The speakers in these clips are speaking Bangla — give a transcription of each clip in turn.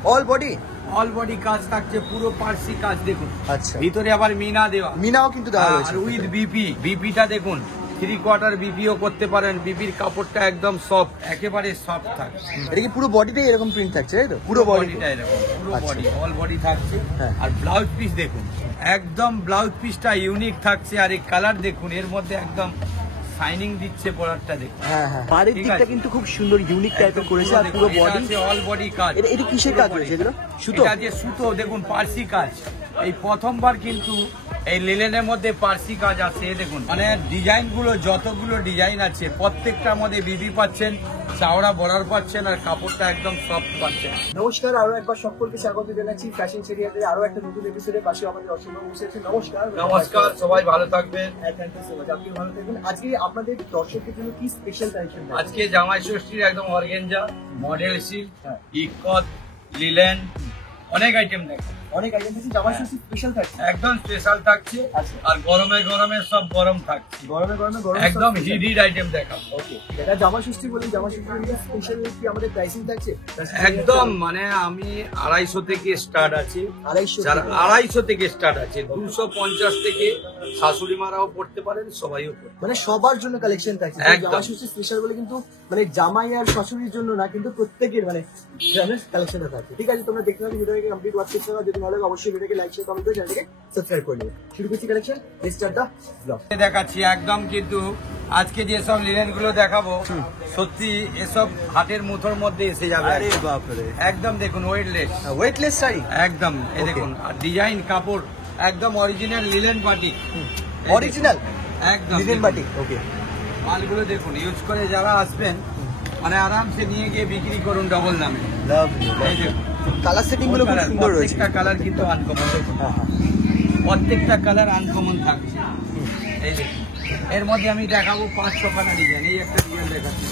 অল বডি কাজ থাকছে, পুরো পার্সি কাজ দেখুন। আচ্ছা, ভিতরে আবার মিনা দেওয়া, মিনাও কিন্তু দেওয়া রয়েছে উইথ বিপিটা দেখুন, 3/4 বিপিও করতে পারেন। বিপির কাপড়টা একদম সফট, একেবারে সফট থাকে। এটা কি পুরো বডিতে এরকম প্রিন্ট থাকছে তাই তো? পুরো বডিটা এরকম, পুরো বডি, অল বডি থাকছে। আর ব্লাউজ পিস দেখুন, একদম ব্লাউজ পিসটা ইউনিক থাকছে। আর এই কালার দেখুন, এর মধ্যে একদম শাইনিং দিচ্ছে প্রোডাক্টটা দেখুন। বাড়ির দিকটা কিন্তু খুব সুন্দর ইউনিক টাইপের করেছে। আর পুরো বডি অল বডি কাজ। এটা কিসের কাজ রয়েছে এগুলো? সুতো? এটা যে সুতো দেখুন, পার্সি কাজ। এই প্রথমবার কিন্তু এই লিলেনের মধ্যে পার্সি কাজ আছে। দেখুন মানে ডিজাইন গুলো, যতগুলো ডিজাইন আছে প্রত্যেকটার মধ্যে বিধি পাচ্ছেন, চাওড়া বর্ডার পাচ্ছেন, আর কাপড়টা একদম সফট পাচ্ছেন। নমস্কার, আরো একবার সকলকে স্বাগত জানাচ্ছি ফ্যাশন সেরিয়াতে আরো একটা নতুন এপিসোডে। পাশে আমাদের অসংখ্য বসেছে। নমস্কার, সবাই ভালো থাকবেন। থ্যাংক ইউ সো মাচ, আপনি ভালো থাকবেন। আজকে আপনাদের দর্শকদের জন্য কি স্পেশাল কালেকশন? আজকে জামাই ষষ্ঠীর একদম অর্গানজা, মডেল সিল্ক, ইকত, লিলেন, অনেক আইটেম দেখেন। অনেক আইটেম আছে, জামা ষষ্ঠী স্পেশাল থাকছে, একদম স্পেশাল থাকছে। আর গরমে গরমে সব গরম থাকছে, গরমে গরম একদম হিট আইটেম দেখাবো। ওকে, এটা জামা ষষ্ঠী বলি, জামা ষষ্ঠী স্পেশাল কি আমাদের প্রাইসিং থাকছে? একদম মানে আমি 250 থেকে স্টার্ট আছে, 250 থেকে স্টার্ট আছে, 250 থেকে শাশুড়ি মারাও পড়তে পারেন, সবাইও পড়তে পারেন। মানে সবার জন্য কালেকশন থাকছে। একদম। জামা ষষ্ঠী স্পেশাল বলে কিন্তু মানে জামাই আর শাশুড়ির জন্য না, কিন্তু প্রত্যেকের মানে কালেকশনটা থাকছে। ঠিক আছে, তোমরা দেখতে পাবে ভিডিওটাকে কমপ্লিট ওয়াচ করতে হবে। যদি ভালো লাগে অবশ্যই ভিডিওকে লাইক শেয়ার কমেন্ট করে চ্যানেলটাকে সাবস্ক্রাইব করে নেবে। শুরু করছি collection, let's start the blog. দেখাচ্ছি একদম, কিন্তু আজকে যেসব লিনেন গুলো দেখাবো সত্যি এসব হাটের মুঠোর মধ্যে এসে যাবে। আরে বাপ রে, একদম দেখুন, ওয়েটলেস শাড়ি একদম। এই দেখুন, আর ডিজাইন কাপড় একদম অরিজিনাল লিলেন বাটিক, অরিজিনাল একদম লিনেন বাটিক। ওকে, মালগুলো দেখুন, ইউজ করে যারা আসবেন মানে আরামসে নিয়ে গিয়ে বিক্রি করুন ডবল দামে। এই দেখুন, কালার সেটিং গুলো খুব সুন্দর রয়েছে। প্রত্যেকটা কালার কিন্তু আনকমন, দেখুন প্রত্যেকটা কালার আনকমন থাকছে। এই দেখুন, এর মধ্যে আমি দেখাবো 500 খানা ডিজাইন। এই একটা ডিজাইন দেখাচ্ছি,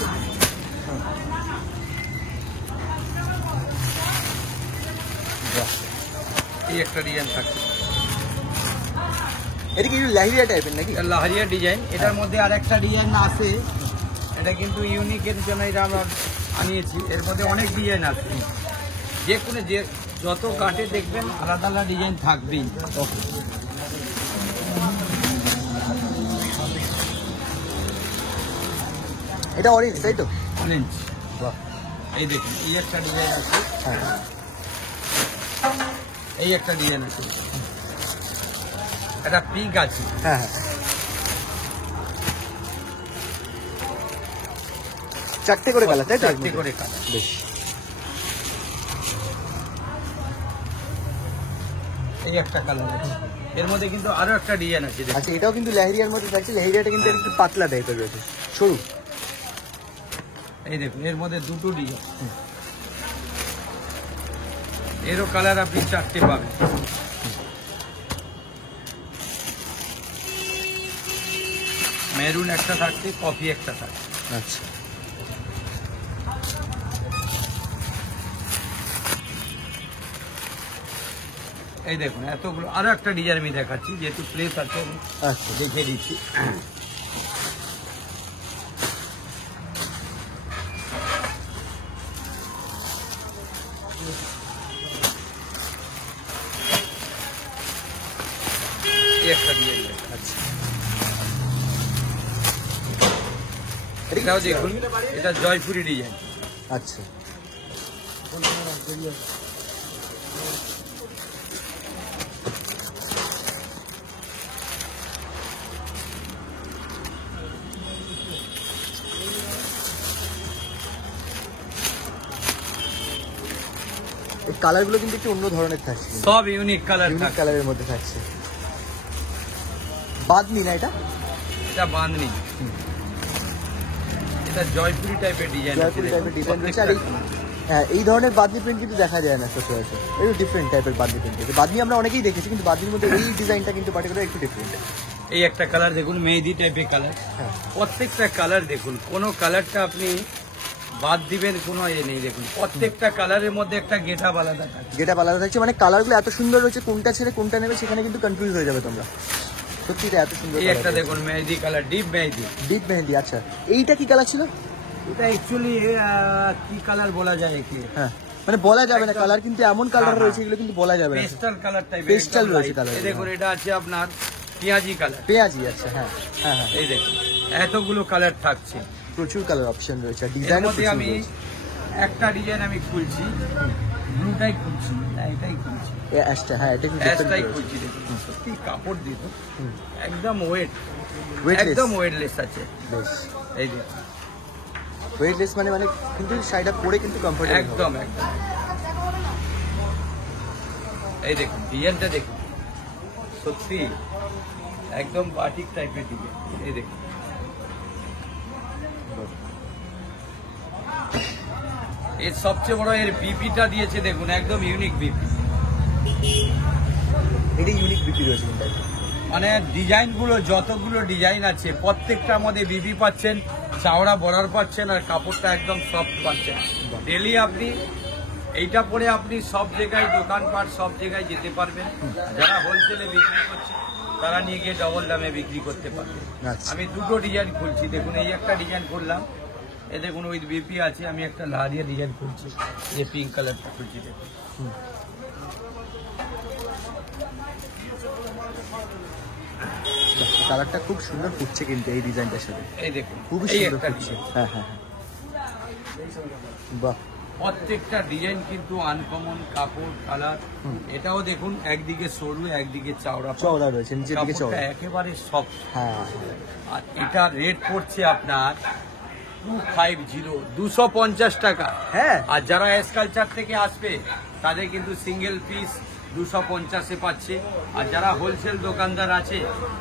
এই একটা ডিজাইন থাকছে। এটা কি লাহিরিয়া টাইপের নাকি? লাহারিয়া ডিজাইন। এটার মধ্যে আর একটা ডিজাইন আছে, এটা কিন্তু ইউনিকের জন্য এটা আমরা আনিয়েছি। এর মধ্যে অনেক ডিজাইন আছে, যে কোনো যে যত কাটে দেখবেন আলাদা আলাদা ডিজাইন থাকবেই। এটা অরেঞ্জ তাই তো? অরেঞ্জ। এই দেখুন, এই একটা ডিজাইন আছে, এই একটা ডিজাইন আছে, একটা পিঙ্ক আছে। হ্যাঁ, চারটে করে কালার তাই তো? চারটে করে কালার। বেশ, এই একটা কালার আছে। এর মধ্যে কিন্তু আরো একটা ডিজাইন আছে। আচ্ছা, এটাও কিন্তু লেহেরিয়ার মধ্যে থাকছে। লেহেরিয়াটা কিন্তু একটু পাতলা টাইপের রয়েছে, সরু। এই দেখুন, এর মধ্যে দুটো ডিজাইন, এরও কালার আপনি চারটে পাবেন। মেরুন একটা থাকছে, কফি একটা থাকছে। আচ্ছা, এই দেখুন, এতগুলো। আরো একটা ডিজাইন আমি দেখাচ্ছি, যেহেতু প্লেস আছে আমি আচ্ছা, দেখে দিচ্ছি। এই একটা ডিজাইন, আচ্ছা। এটাও দেখুন, এটা জয়পুরি ডিজাইন। আচ্ছা, এই কালারগুলো কিন্তু একটু অন্য ধরনের থাকছে, সব ইউনিক কালার, ইউনিক কালারের মধ্যে থাকছে। বাদনি না এটা? এটা বাঁধনি, এটা জয়পুরি টাইপের ডিজাইন। জয়পুরি টাইপের ডিজাইন রয়েছে। আর হ্যাঁ, এই ধরনের বাদনি প্রিন্ট কিন্তু দেখা যায় না সচরাচর। একটু ডিফারেন্ট টাইপের বাদনি প্রিন্ট। বাদনি আমরা অনেকেই দেখেছি, কিন্তু বাদনির মধ্যে এই ডিজাইনটা কিন্তু পার্টিকুলার একটু ডিফারেন্ট। এই একটা কালার দেখুন, মেহেদি টাইপের কালার। প্রত্যেকটা কালার দেখুন, কোনো কালারটা আপনি বাদ দিবেন কোনো এ নেই। দেখুন, প্রত্যেকটা কালারের মধ্যে একটা গেটআপ আলাদা থাকে। গেটআপ আলাদা থাকছে, মানে কালারগুলো এত সুন্দর রয়েছে, কোনটা ছেড়ে কোনটা নেবে সেখানে কিন্তু কনফিউজ হয়ে যাবে তোমরা। সত্যি এটা এত সুন্দর। এই একটা দেখুন, মেহেদি কালার, ডিপ মেহেদি। ডিপ মেহেদি। আচ্ছা, এইটা কি কালার ছিল? এটা অ্যাকচুয়ালি কি কালার বলা যায় কি? হ্যাঁ, মানে বলা যাবে না কালার, কিন্তু এমন কালার রয়েছে এগুলো কিন্তু বলা যাবে না। পেস্টাল কালার টাইপ, পেস্টাল রয়েছে কালার। এই দেখুন এটা আছে আপনার পেঁয়াজি কালার। পেঁয়াজি, আচ্ছা হ্যাঁ হ্যাঁ হ্যাঁ। এই দেখুন এতগুলো কালার থাকছে, প্রচুর কালার অপশন রয়েছে, এর ডিজাইনও মধ্যে প্রচুর আমি রয়েছে। একটা ডিজাইন আমি খুলছি, ব্লুটাই খুলছি না এটাই খুলছি, অ্যাশটা, হ্যাঁ এটা একটু ডিফারেন্ট অ্যাশটাই রয়েছে। খুলছি। দেখুন সত্যি কাপড় দিয়ে তো একদম Weightless? একদম ওয়েটলেস আছে। বেশ, এই দেখুন ওয়েটলেস মানে কিন্তু শাড়িটা পরে কিন্তু কমফোর্টেবল একদম একদম। এই দেখুন ডিজাইনটা দেখুন, সত্যি একদম বাটিক টাইপের ডিজাইন। এই দেখুন এর সবচেয়ে বড় এর বিপিটা দিয়েছে দেখুন, একদম ইউনিক বিপি। এটা ইউনিক বিক্রি রয়েছে কিন্তু একদম। মানে ডিজাইনগুলো যতগুলো ডিজাইন আছে প্রত্যেকটার মধ্যে বিবি পাচ্ছেন, চাওড়া বর্ডার পাচ্ছেন, আর কাপড়টা একদম সফট পাচ্ছেন। ডেলি আপনি এইটা পরে আপনি সব জায়গায় দোকানপাট সব জায়গায় যেতে পারবেন। যারা হোলসেলে বিক্রি করছে তারা নিয়ে গিয়ে ডবল দামে বিক্রি করতে পারবে। আচ্ছা। আমি দুটো ডিজাইন খুলছি, দেখুন এই একটা ডিজাইন করলাম, এ দেখুন উইথ বিপি আছে। আমি একটা লারিয়া ডিজাইন খুলছি, যে পিঙ্ক কালারটা খুলছি দেখুন। কালারটা খুব সুন্দর ফুটছে কিন্তু এই ডিজাইনটার সাথে, এই দেখুন খুবই এই সুন্দর একটা ফুটছে। ডিজাইন। হ্যাঁ হ্যাঁ হ্যাঁ, বাহ। প্রত্যেকটা ডিজাইন কিন্তু আনকমন, কাপড় কালার। এটাও দেখুন একদিকে সরু একদিকে চাওড়া, চওড়া রয়েছে, নিচের দিকে কাপড়টা চওড়া। একেবারে সফট। হ্যাঁ, আর এটা রেট পড়ছে আপনার 250 টাকা। হ্যাঁ আর যারা এসকালচার থেকে আসবে তাদের কিন্তু সিঙ্গেল পিস 250-এ পাচ্ছে। আর যারা হোলসেল দোকানদার আছে,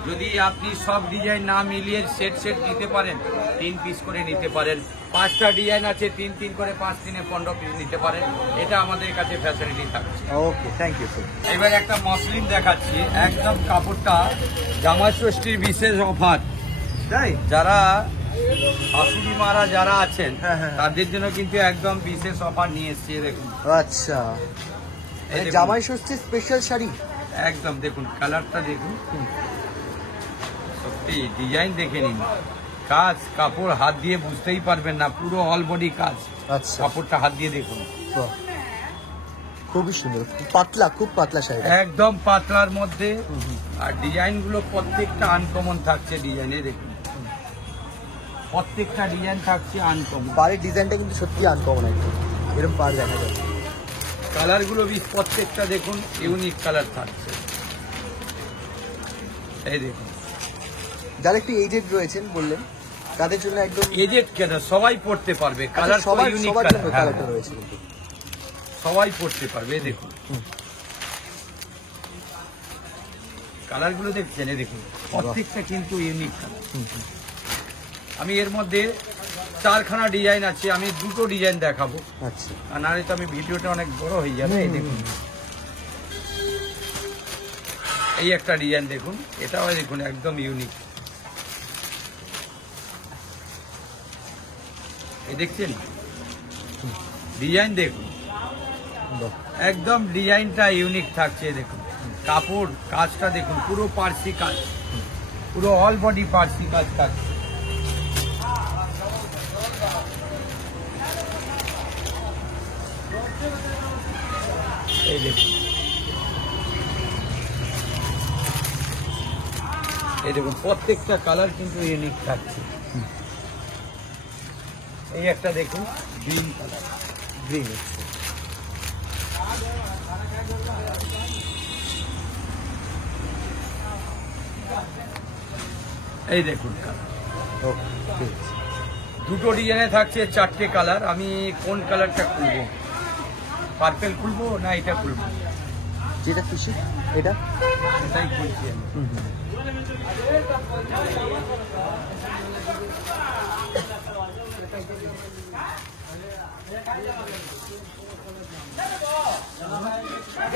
যদি আপনি সব ডিজাইন না মিলিয়ে সেট নিতে পারেন, 3 পিস করে নিতে পারেন। 5টা ডিজাইন আছে, 3 করে 5 3-এ 15 পিস নিতে পারেন। এটা আমাদের কাছে ফ্যাসিলিটি থাকছে। ওকে, থ্যাংক ইউ স্যার। এবার একটা মসলিন দেখাচ্ছি, একদম কাপড়টা জামাই ষষ্ঠীর বিশেষ অফার। তাই? যারা শাশুড়ি মারা যারা আছেন হ্যাঁ, হ্যাঁ। তাদের জন্য কিন্তু একদম বিশেষ অফার নিয়ে এসেছি। দেখুন আচ্ছা, এই দেখুন, জামাই ষষ্ঠীর স্পেশাল শাড়ি। একদম দেখুন কালারটা দেখুন, সত্যি ডিজাইন দেখে নিন। কাজ কাপড় হাত দিয়ে বুঝতেই পারবেন না, পুরো অল বডি কাজ। আচ্ছা, কাপড়টা হাত দিয়ে দেখুন, বাহ। খুবই সুন্দর, পাতলা, খুব পাতলা শাড়ি। একদম পাতলার মধ্যে। আর ডিজাইন গুলো প্রত্যেকটা আনকমন থাকছে। ডিজাইনে দেখুন প্রত্যেকটা ডিজাইন থাকছে আনকমন। পাড়ের ডিজাইনটা কিন্তু সত্যি আনকমন একদম, এরকম পাড় দেখা যাবে। কালার গুলো প্রত্যেকটা দেখুন ইউনিক কালার থাকছে। এই দেখুন যারা একটু এজেড রয়েছেন বললেন, তাদের জন্য একদম এজেড কেন, সবাই পড়তে পারবে। কালার আচ্ছা, সবার ইউনিক সবার কালার, জন্য কালারটা রয়েছে কিন্তু। সবাই পড়তে পারবে। এই দেখুন কালার গুলো দেখছেন, এই দেখুন প্রত্যেকটা কিন্তু ইউনিক কালার। আমি এর মধ্যে 4খানা ডিজাইন আছে, আমি 2টো ডিজাইন দেখাবো, আচ্ছা, আর নাহলে তো আমি ভিডিওটা অনেক বড় হয়ে যাবে। এই দেখুন এই একটা ডিজাইন দেখুন, এটাও দেখুন একদম ইউনিক। এই দেখছেন ডিজাইন দেখুন, বাহ। একদম ডিজাইনটা ইউনিক থাকছে। দেখুন কাপড় কাজটা দেখুন, পুরো পার্সি কাজ, পুরো অল বডি পার্সি কাজ থাকছে। এই দেখুন এই দেখুন প্রত্যেকটা কালার কিন্তু ইউনিক থাকছে। এই একটা দেখুন গ্রিন কালার, গ্রিন। এই দেখুন কালার। ওকে, ঠিক আছে। 2টো ডিজাইনে থাকছে 4টে কালার। আমি কোন কালারটা খুলবো, পার্পেল খুলবো না এটা খুলবো? যেটা খুশি, এটা এটাই খুলছি আমি।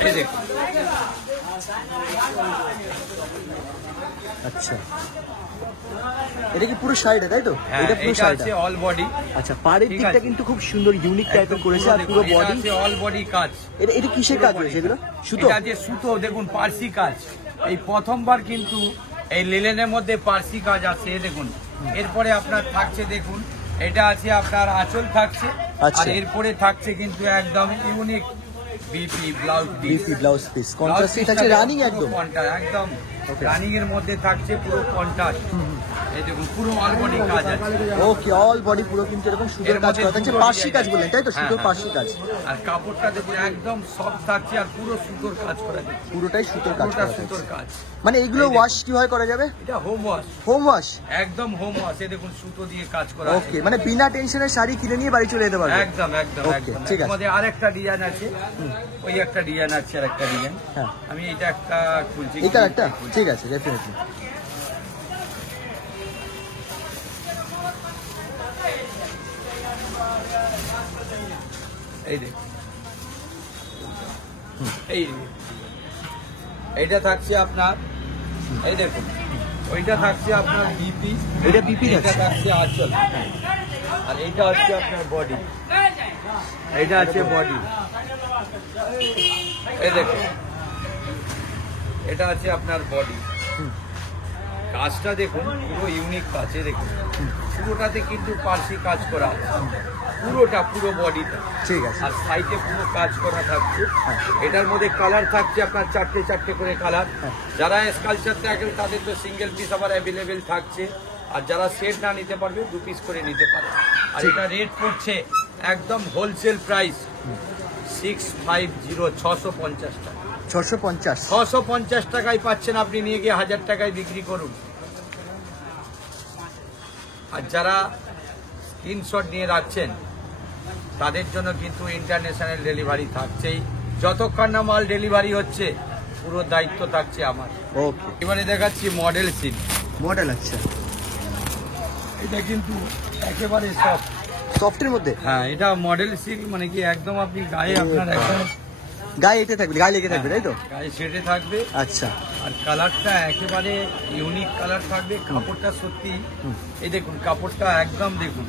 এই দেখুন আচ্ছা, এটা কি পুরো শাড়িটা, তাই তো? হ্যাঁ, এটা পুরো এটা শাড়িটা। আছে অল বডি। আচ্ছা, পাড়ের ঠিক দিকটা আছে। কিন্তু খুব সুন্দর ইউনিক টাইপের করেছে, আর পুরো বডি। অল বডি কাজ। এটা কিসের কাজ রয়েছে এগুলো? সুতো? এটা যে সুতো দেখুন পার্সি কাজ। এই প্রথমবার কিন্তু এই লিলেনের মধ্যে পার্সি কাজ আছে। দেখুন এরপরে আপনার থাকছে দেখুন এটা আছে আপনার আঁচল থাকছে, আচ্ছা। আর এরপরে থাকছে কিন্তু একদম unique BP blouse piece. BP blouse piece কন্ট্রাস্টে থাকছে, রানিং একদম একদম Okay. রানিং এর মধ্যে থাকছে পুরো কন্ট্রাস্ট। এই দেখুন পুরো অল বডি কাজ আছে। ওকে, অল বডি পুরো কিন্তু এরকম সুতোর এর কাজ মধ্যে করা থাকছে, দুটো পার্সি কাজ design বললেন তাই তো, আছে। সুতোর হ্যাঁ, পার্সি কাজ, আর কাপড়টা দেখুন একদম সফট থাকছে আর পুরো সুতোর কাজ করা আছে। পুরোটাই সুতোর কাজ পুরোটা করা সুতোর থাকছে। কাজ। মানে এগুলো এই দেখুন। ওয়াশ কিভাবে করা যাবে? এটা হোম ওয়াশ, হোম ওয়াশ। একদম হোম ওয়াশ। এই দেখুন সুতো দিয়ে কাজ করা আছে। ওকে, মানে বিনা টেনশনে শাড়ি কিনে নিয়ে বাড়ি চলে যেতে পারবে। একদম একদম Okay, একদম। ঠিক আছে। আমাদের আরেকটা ডিজাইন আছে, ওই একটা ডিজাইন আছে, আর একটা ডিজাইন। হ্যাঁ। আমি এটা একটা খুলছি। এটা একটা, ঠিক আছে, ডেফিনেটলি। এই দেখুন, এই দেখুন। এইটা থাকছে আপনার, এই দেখুন, ওইটা থাকছে আপনার বিপি, এটা বিপি এটা থাকছে। থাকছে আঁচল, আর এইটা হচ্ছে আপনার বডি। এইটা আছে বডি, এই দেখুন, এটা আছে আপনার বডি। কাজটা দেখুন পুরো ইউনিক কাজ। এই দেখুন পুরোটাতে কিন্তু পার্সি কাজ করা আছে, পুরোটা পুরো বডিটা, ঠিক আছে। আর সাইডে পুরো কাজ করা থাকছে। এটার মধ্যে কালার থাকছে আপনার চারটে চারটে করে কালার। যারা স্কালচার থাকেন তাদের তো সিঙ্গেল পিস আবার অ্যাভেলেবেল থাকছে, আর যারা সেট না নিতে পারবে 2 পিস করে নিতে পারে। আর এটা রেট পড়ছে একদম হোলসেল প্রাইস 650, 650 টাকা। 650। 650 টাকায় পাচ্ছেন, আপনি নিয়ে গিয়ে 1000 টাকায় বিক্রি করুন। আর যারা স্ক্রিনশট নিয়ে রাখছেন তাদের জন্য কিন্তু ইন্টারন্যাশনাল ডেলিভারি থাকছেই। যতক্ষণ না মাল ডেলিভারি হচ্ছে পুরো দায়িত্ব থাকছে আমার। ওকে, এবারে দেখাচ্ছি মডেল সিট। মডেল আচ্ছা, এটা কিন্তু একেবারে সফট। সফটের মধ্যে? হ্যাঁ, এটা মডেল সিট, মানে কি একদম আপনি গায়ে আপনার একদম গায়ে এতে থাকবে, গায়ে লেগে থাকবে তাই তো? গায়ে সেটে থাকবে। আচ্ছা, আর কালারটা একেবারে ইউনিক কালার থাকবে। কাপড়টা সত্যি, এই দেখুন কাপড়টা একদম দেখুন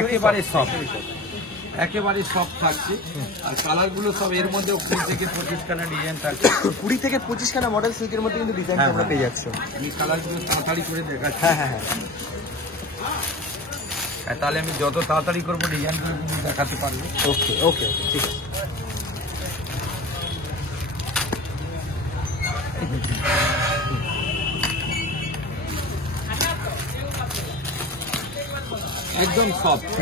একেবারে সফট, একেবারে সফট থাকছে। আর কালার গুলো সব এর মধ্যে 20 থেকে 25 খানা ডিজাইন থাকছে। 20 থেকে 25 খানা মডেল সিল্কের মধ্যে কিন্তু ডিজাইন হ্যাঁ, আমরা পেয়ে যাচ্ছি। আমি কালার গুলো তাড়াতাড়ি করে দেখাচ্ছি। হ্যাঁ হ্যাঁ হ্যাঁ, হ্যাঁ, তাহলে আমি যত তাড়াতাড়ি করবো ডিজাইন গুলো কিন্তু দেখাতে পারবো। ওকে ওকে ওকে, ঠিক আছে। একদম সফট।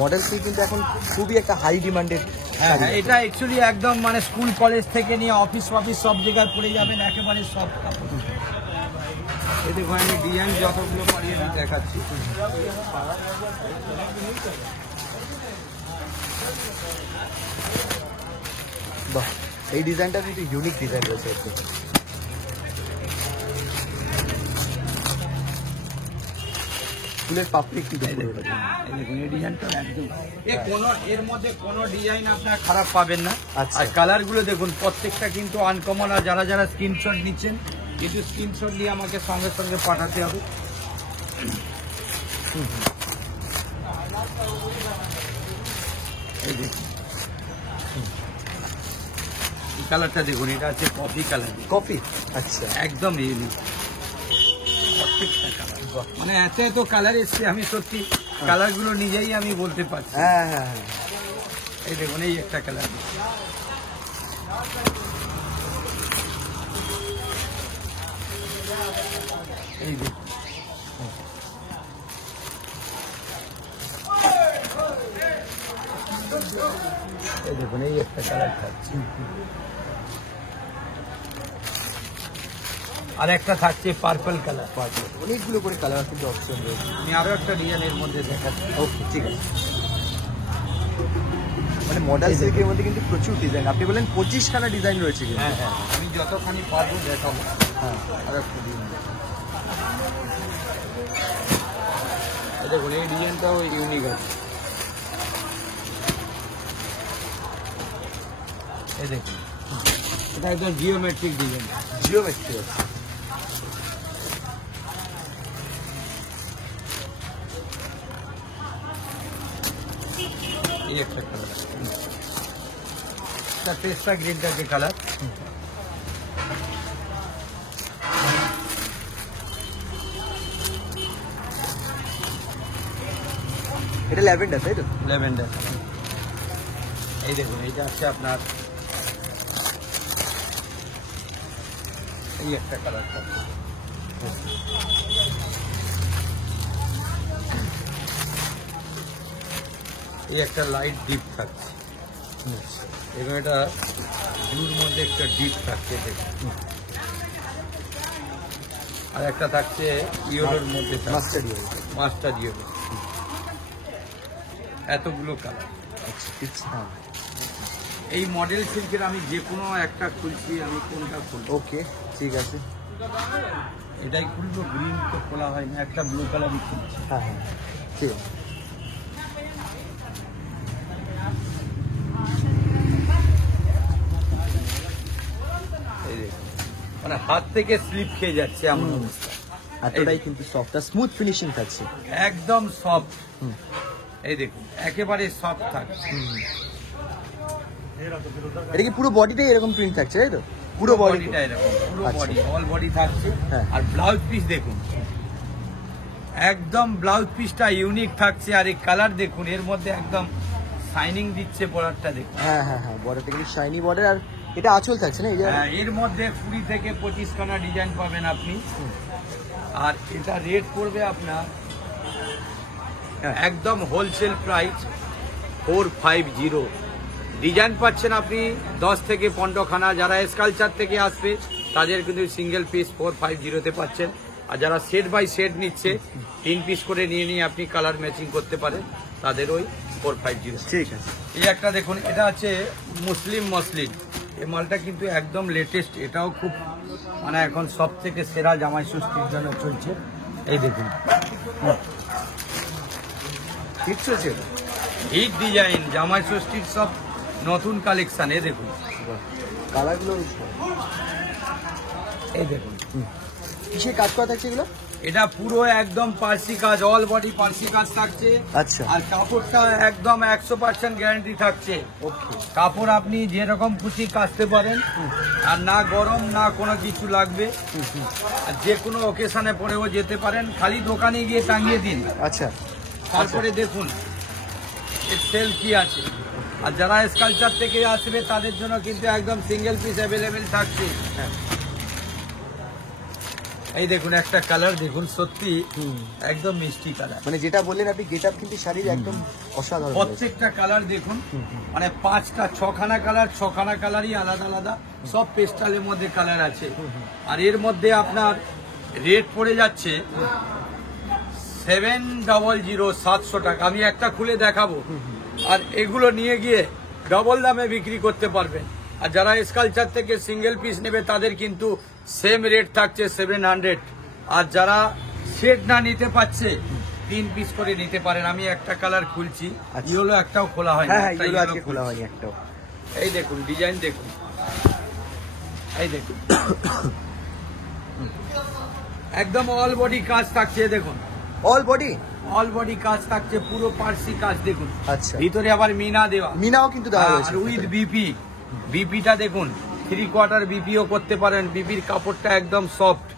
মডেল সিল্ক কিন্তু এখন খুবই একটা হাই ডিমান্ডেড। হ্যাঁ, এটা অ্যাকচুয়ালি একদম মানে স্কুল কলেজ থেকে নিয়ে অফিস ফফিস সব জায়গায় পড়ে যাবেন, একেবারে সফট কাপড়। এই দেখো আমি ডিজাইন যতগুলো পারি আমি দেখাচ্ছি। বাহ, এই ডিজাইনটা কিন্তু ইউনিক ডিজাইন রয়েছে একদম। ফুলের পাপড়ি কিন্তু এই পুরো দেখুন, এই ডিজাইনটা একদম এর মধ্যে কোনো ডিজাইন আপনার খারাপ পাবেন না। আচ্ছা। আর কালার গুলো দেখুন প্রত্যেকটা কিন্তু আনকমন। আর যারা যারা স্ক্রিনশট নিচ্ছেন কিন্তু স্ক্রিনশট নিয়ে আমাকে সঙ্গে সঙ্গে পাঠাতে হবে। এই দেখুন এই কালারটা দেখুন, এটা আছে কফি কালার, কফি। আচ্ছা, একদম ইউনিক। প্রত্যেকটা কালার, মানে এত এত কালার এসছে, আমি সত্যি কালার গুলো নিজেই আমি বলতে পারছি। হ্যাঁ হ্যাঁ হ্যাঁ, এই দেখুন এই একটা কালার, এই দেখুন এই দেখুন এই একটা কালার থাকছে। আর একটা থাকছে পার্পল কালার। অনেকগুলো করে কালার কিন্তু অপশন রয়েছে। আমি আরো একটা ডিজাইনের মধ্যে দেখাচ্ছি। ওকে, ঠিক আছে। মানে মডেল সিল্কের মধ্যে কিন্তু প্রচুর ডিজাইন। আপনি বলেন 25 খানা ডিজাইন রয়েছে কিন্তু। হ্যাঁ হ্যাঁ, আমি যতখানি পারবো দেখাবো। হ্যাঁ, আর একটা ডিজাইন দেখুন, এই ডিজাইনটাও ইউনিক আছে। এই দেখুন এটা একদম জিওমেট্রিক ডিজাইন। জিওমেট্রি আছে। এই একটা কালার, এটা পেস্তা গ্রিনটা যে কালার। এটা ল্যাভেন্ডার তাই তো? ল্যাভেন্ডার। এই দেখুন এইটা আছে আপনার এই একটা কালার থাকছে, এই একটা লাইট ডিপ থাকছে এবং এটা ব্লুর মধ্যে একটা ডিপ থাকছে দেখুন, আর একটা থাকছে ইয়েলোর মধ্যে মাস্টার্ড ইয়েলো। এতগুলো কালার। আচ্ছা, এই মডেল সিল্কের আমি যে কোনো একটা খুলছি, আমি কোনটা খুলবো? ওকে ঠিক আছে, এটাই খুলবো, গ্রিন তো খোলা হয় না, একটা ব্লু কালারই খুলছি। হ্যাঁ হ্যাঁ ঠিক আছে। এই দেখুন, মানে হাত থেকে স্লিপ খেয়ে যাচ্ছে এমন অবস্থা। এতটাই কিন্তু সফট আর স্মুথ ফিনিশিং থাকছে। একদম সফট। এই দেখুন একেবারে সফট থাকছে। এটা কি পুরো বডিটাই এরকম প্রিন্ট থাকছে তাই তো? পুরো বডিটা এরকম, পুরো বডি, অল বডি থাকছে। আর ব্লাউজ পিস দেখুন, একদম ব্লাউজ পিসটা ইউনিক থাকছে। আর এই কালার দেখুন, এর মধ্যে একদম শাইনিং দিচ্ছে বর্ডারটা দেখুন। হ্যাঁ হ্যাঁ হ্যাঁ, বর্ডারটা কিন্তু শাইনি বর্ডার। আর এটা আঁচল থাকছে না? হ্যাঁ, এর মধ্যে 20 থেকে 25 খানা ডিজাইন পাবেন আপনি। আর এটা রেট পড়বে আপনার একদম হোলসেল প্রাইস 450। ডিজাইন পাচ্ছেন আপনি 10 থেকে 15 খানা। যারা স্কালচার থেকে আসবে তাদের কিন্তু সিঙ্গেল পিস 450-তে পাচ্ছেন। আর যারা সেট বাই সেট নিচ্ছে 3 পিস করে নিয়ে আপনি কালার ম্যাচিং করতে পারেন, তাদের ওই 450। ঠিক আছে। এই একটা দেখুন, এটা আছে মুসলিম মসলিন। এই মালটা কিন্তু একদম লেটেস্ট, এটাও খুব মানে এখন সব থেকে সেরা জামাই ষষ্ঠীর জন্য চলছে। এই দেখুন ঠিক চলছে, হিট ডিজাইন, জামাই ষষ্ঠীর সব নতুন কালেকশন। এই দেখুন কালারগুলো। এই দেখুন কিসের কাজ করা থাকছে এগুলো? এটা পুরো একদম পার্সি কাজ, অল বডি পার্সি কাজ থাকছে। আচ্ছা। আর কাপড়টা একদম 100% গ্যারান্টি থাকছে। ওকে। কাপড় আপনি যেরকম খুশি কাচতে পারেন, আর না গরম না কোনো কিছু লাগবে। আর যে কোনো ওকেশনে পরেও যেতে পারেন, খালি দোকানে গিয়ে টাঙিয়ে দিন। আচ্ছা, তারপরে দেখুন এর সেল কি আছে। আর যারা স্কালচার থেকে আসবে তাদের জন্য কিন্তু একদম সিঙ্গেল পিস অ্যাভেলেবেল থাকছে। এই দেখুন একটা কালার দেখুন, সত্যি একদম মিষ্টি কালার। মানে যেটা বললেন আপনি গেট আপ কিন্তু শাড়ির একদম অসাধারণ। প্রত্যেকটা কালার দেখুন, মানে 5টা 6খানা কালার, 6খানা কালারই আলাদা আলাদা, সব পেস্টালের মধ্যে কালার আছে। আর এর মধ্যে আপনার রেট পড়ে যাচ্ছে 700, 700 টাকা। আমি একটা খুলে দেখাবো, আর এগুলো নিয়ে গিয়ে ডবল দামে বিক্রি করতে পারবেন। আর যারা স্কালচার থেকে সিঙ্গেল পিস নেবে তাদের কিন্তু সেম রেট থাকছে 700। আর যারা সেট না নিতে পারছে 3 পিস করে নিতে পারেন। আমি একটা কালার খুলছি, ইয়েলো একটাও খোলা হয় না। হ্যাঁ, ইয়েলো আজকে খোলা হয়নি একটাও। এই দেখুন ডিজাইন দেখুন, এই দেখুন একদম অল বডি কাজ থাকছে। দেখুন অল বডি, অল বডি কাজ থাকছে, পুরো পার্সি কাজ দেখুন। আচ্ছা। ভিতরে আবার মিনা দেওয়া, মিনাও কিন্তু দেওয়া হয়েছে। আর উইথ বিপি। বিপিটা দেখুন 3/4 বিপিও করতে পারেন। বিপির কাপড়টা একদম সফট।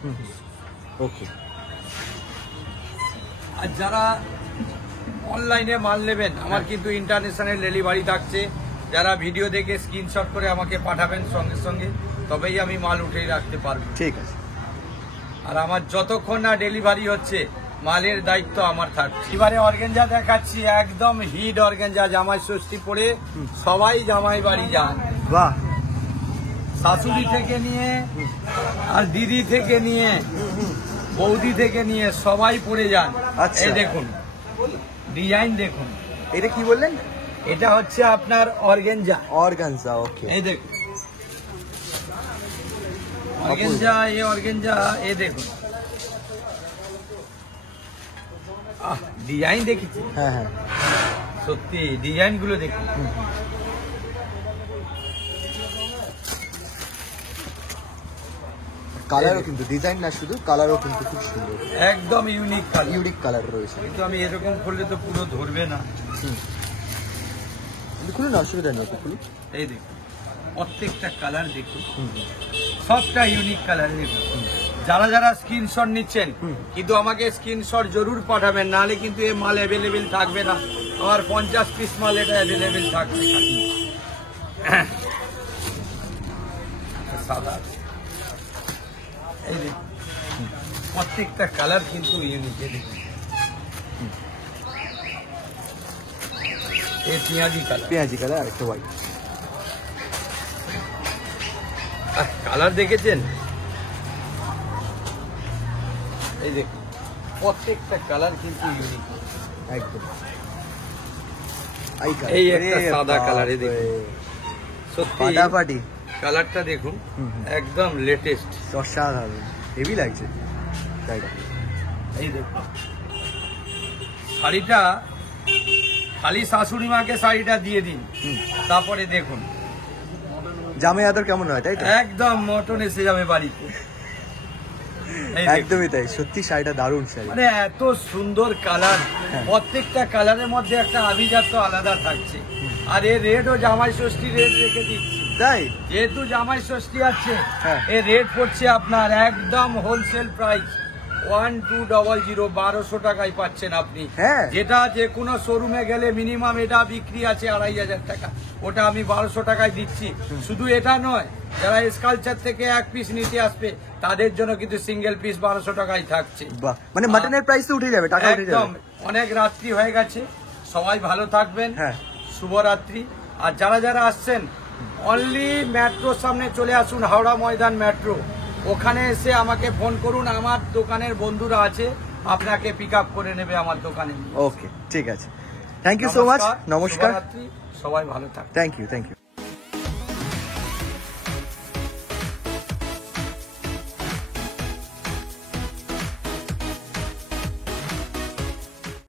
ওকে। আর যারা অনলাইনে মাল নেবেন, আমার কিন্তু ইন্টারন্যাশনাল ডেলিভারি থাকছে। যারা ভিডিও দেখে স্ক্রিনশট করে আমাকে পাঠাবেন সঙ্গে সঙ্গে, তবেই আমি মাল উঠেই রাখতে পারবো। ঠিক আছে। আর আমার যতক্ষণ না ডেলিভারি হচ্ছে মালের দায়িত্ব আমার থাকছে। এবারে অর্গানজা দেখাচ্ছি, একদম হিট অর্গানজা। জামাই ষষ্ঠী পরে সবাই জামাই বাড়ি যান। বাহ। শাশুড়ি থেকে নিয়ে আর দিদি থেকে নিয়ে বৌদি থেকে নিয়ে সবাই পরে যান। আচ্ছা। এই দেখুন ডিজাইন দেখুন। এটা কি বললেন? এটা হচ্ছে আপনার অর্গানজা। অর্গানজা, ওকে। এই দেখুন অর্গানজা, এই অর্গানজা। এই দেখুন ডিজাইন দেখেছি, হ্যাঁ হ্যাঁ সত্যি ডিজাইন গুলো দেখুন। কালারও কিন্তু, ডিজাইন না শুধু, কালারও কিন্তু খুব সুন্দর, একদম ইউনিক কালার। ইউনিক কালার রয়েছে। কিন্তু আমি এরকম করলে তো পুরো ধরবে না। খুলুন, অসুবিধা নেই, খুলুন। এই দেখুন প্রত্যেকটা কালার দেখুন, সবটা ইউনিক কালার দেখুন। যারা যারা স্ক্রিনশট নিচ্ছেন, কিন্তু আমাকে স্ক্রিনশট জরুর পাঠাবেন, নাহলে কিন্তু এই মাল অ্যাভেলেবেল থাকবে না। আমার 50 পিস মাল এটা অ্যাভেলেবেল থাকছে সাদা এই দেখুন প্রত্যেকটা কালার কিন্তু ইউনিক। এই পেঁয়াজি কালার একটা হোয়াইট কালার দেখেছেন? এই দেখুন প্রত্যেকটা কালার কিন্তু ইউনিক একদম। এই একটা সাদা কালার, এই দেখুন সত্যি ফাটাফাটি কালারটা দেখুন একদম লেটেস্ট, অসাধারণ, হেভি লাগছে শাড়িটা। এই দেখুন শাড়িটা খালি শাশুড়ি মাকে শাড়িটা দিয়ে দিন, তারপরে দেখুন জামাই আদর কেমন হয়, তাই তো? একদম মটন এসে যাবে বাড়িতে। একদমই তাই, সত্যি শাড়িটা দারুণ শাড়ি, মানে এত সুন্দর কালার, প্রত্যেকটা কালারের মধ্যে একটা আভিজাত্য আলাদা থাকছে। আর এর রেটও জামাই ষষ্ঠী রেট রেখে দিচ্ছি, তাই? যেহেতু জামাই ষষ্ঠী আছে হ্যাঁ। এর রেট পড়ছে আপনার একদম হোলসেল প্রাইস 1200, 1200 টাকায় পাচ্ছেন আপনি। হ্যাঁ। যেটা যে কোনো শোরুমে গেলে মিনিমাম এটা বিক্রি আছে 2500 টাকা, ওটা আমি 1200 টাকায় দিচ্ছি। শুধু এটা নয়, যারা স্কালচার থেকে এক পিস নিতে আসবে তাদের জন্য কিন্তু সিঙ্গেল পিস 1200 টাকায় থাকছে। বাহ, মানে মাটনের প্রাইস তো উঠে যাবে, টাকা উঠে একদম। যাবে। অনেক রাত্রি হয়ে গেছে, সবাই ভালো থাকবেন, হ্যাঁ। শুভরাত্রি। আর যারা যারা আসছেন অনলি মেট্রোর সামনে চলে আসুন, হাওড়া ময়দান মেট্রো, ওখানে এসে আমাকে ফোন করুন, আমার দোকানের বন্ধুরা আছে আপনাকে পিক আপ করে নেবে আমার দোকানে। ওকে, ঠিক আছে, থ্যাংক ইউ সো মাচ, নমস্কার, শুভরাত্রি, সবাই ভালো থাকবেন। Thank you.